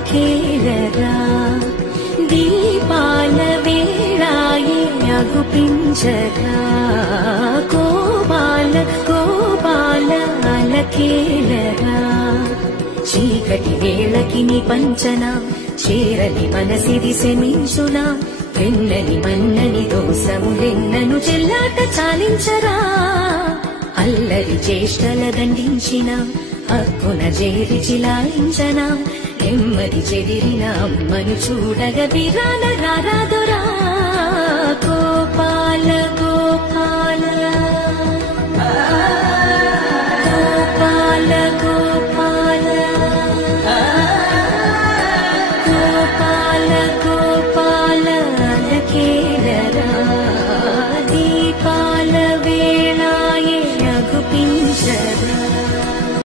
అలకేలరా దీపాల వేళాయే అగుపించరా గోపాల గోపాల అలకేలరా చీకటి వేళకి నీ పంచన చేరని మనసిది శమించునా వెన్నని మన్నని దోసములెన్నను చెల్లాట చాలించరా అల్లరి చేష్టల దండించిన హక్కున చేరి చిలాయించనా నెమ్మది చెదిరిన అమ్మను చూడగ విరాన రారాదురా గోపాల గోపాల